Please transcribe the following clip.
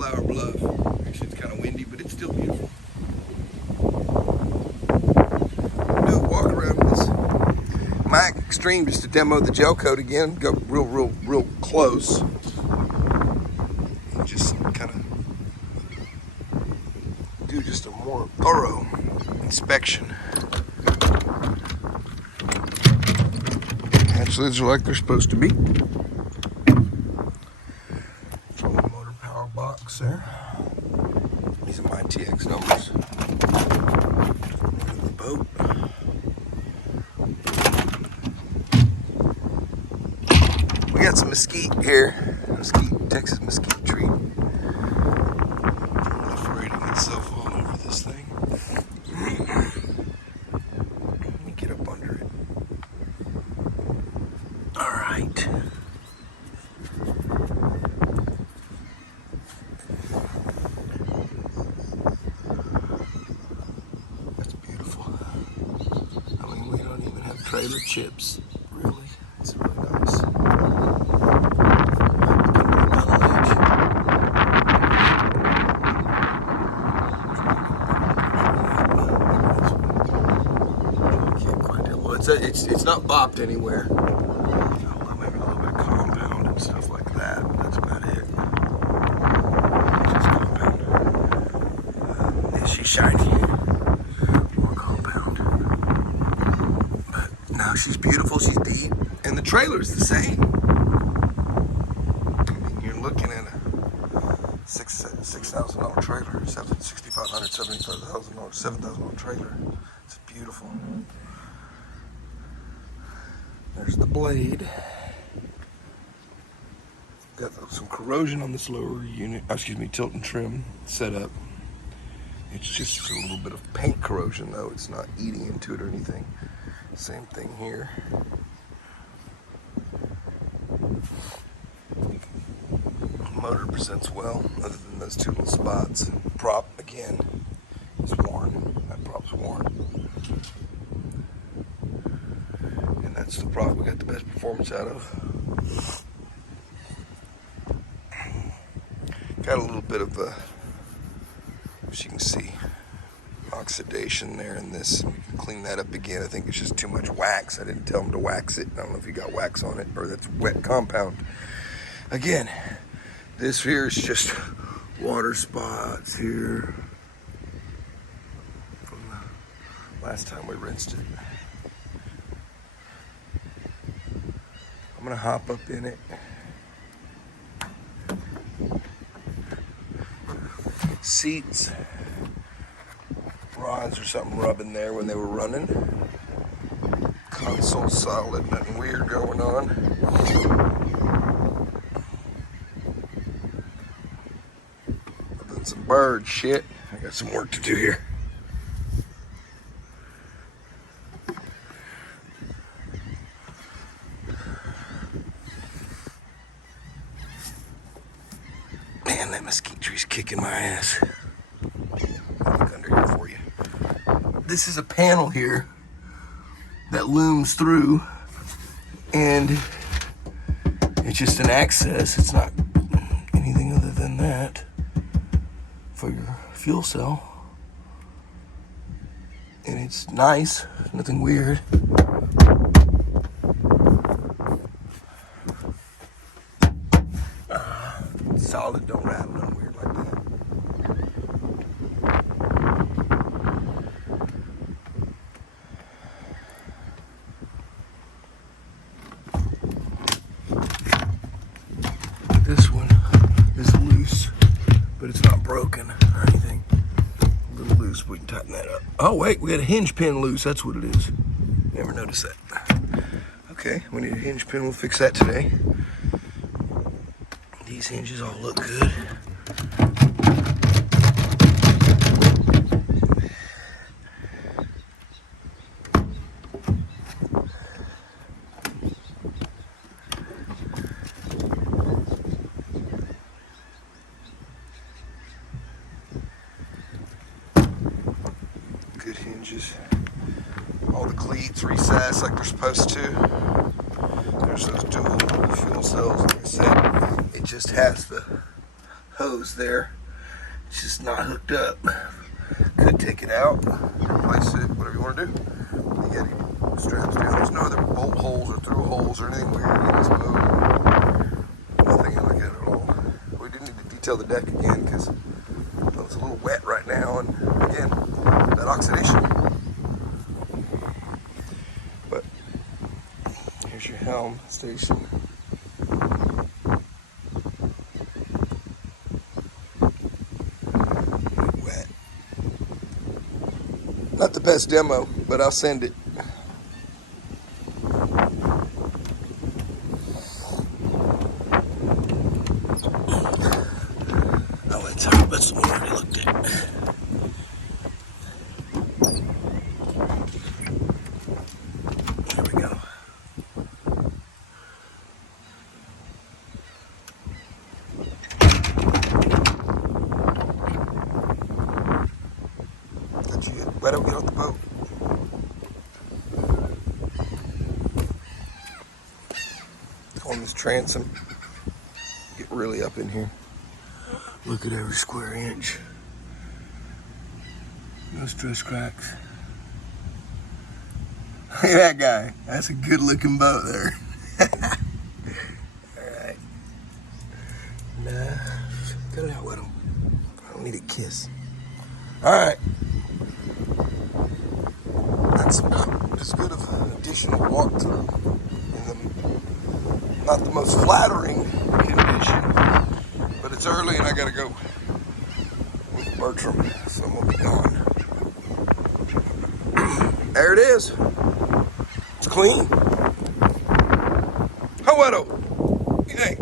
Flower Bluff. Actually, it's kind of windy, but it's still beautiful. Do a walk around this Majek Xtreme just to demo the gel coat again. Go real close. And just kind of do just a more thorough inspection. Hatch lids are like they're supposed to be. Motor power box there. These are my TX numbers. The boat. We got some mesquite here. Texas mesquite tree. Proliferating itself all over this thing. Let me get up under it. All right. That's beautiful. I mean, we don't even have trailer chips. Really? It's really nice. It's not bopped anywhere. Maybe a little bit of compound and stuff like that, but that's about it. Just compound. She's shiny. More compound. But no, she's beautiful, she's deep. And the trailer's the same. I mean, you're looking at a $6,000 trailer, $6,500, $75,000, $7,000 trailer. It's beautiful. There's the blade. Got some corrosion on this lower unit, tilt and trim setup. It's just a little bit of paint corrosion though. It's not eating into it or anything. Same thing here. Motor presents well, other than those two little spots. Prop, again, is worn. That prop's worn. That's the prop we got the best performance out of. Got a little bit of as you can see, oxidation there in this. We can clean that up again. I think it's just too much wax. I didn't tell him to wax it. I don't know if he got wax on it or that's wet compound. Again, this here is just water spots here from the last time we rinsed it. I'm gonna hop up in it. Seats, rods or something rubbing there when they were running. Console solid, nothing weird going on. Other than some bird shit, I got some work to do here. Man, that mesquite tree's kicking my ass. I'll look under here for you. This is a panel here that looms through, and it's just an access. It's not anything other than that for your fuel cell. And it's nice, nothing weird. Solid, don't rattle, nothing weird like that. This one is loose, but it's not broken or anything. A little loose, we can tighten that up. Oh wait, we got a hinge pin loose, that's what it is. Never noticed that. Okay, we need a hinge pin, we'll fix that today. These hinges all look good. Good hinges. All the cleats recessed like they're supposed to. There's those dual fuel cells, like I said. It just has the hose there. It's just not hooked up. Could take it out, replace it, whatever you want to do. The Yeti straps down. There's no other bolt holes or through holes or anything weird in this boat. Nothing like that at all. We do need to detail the deck again because it's a little wet right now, and again, that oxidation. But here's your helm station. Wet. Not the best demo, but I'll send it. Oh, it's hot. That's the one I already looked at. There we go. Did you get wet? Get off the boat. On this transom, get really up in here. Look at every square inch. No stress cracks. Look at that guy. That's a good looking boat there. Alright. Nah, cut it out with him. I don't need a kiss. Alright. That's about as good of an additional walkthrough in the not the most flattering condition, but it's early and I gotta go with Bertram, so I'm gonna be gone. There it is. It's clean. How wet? You think?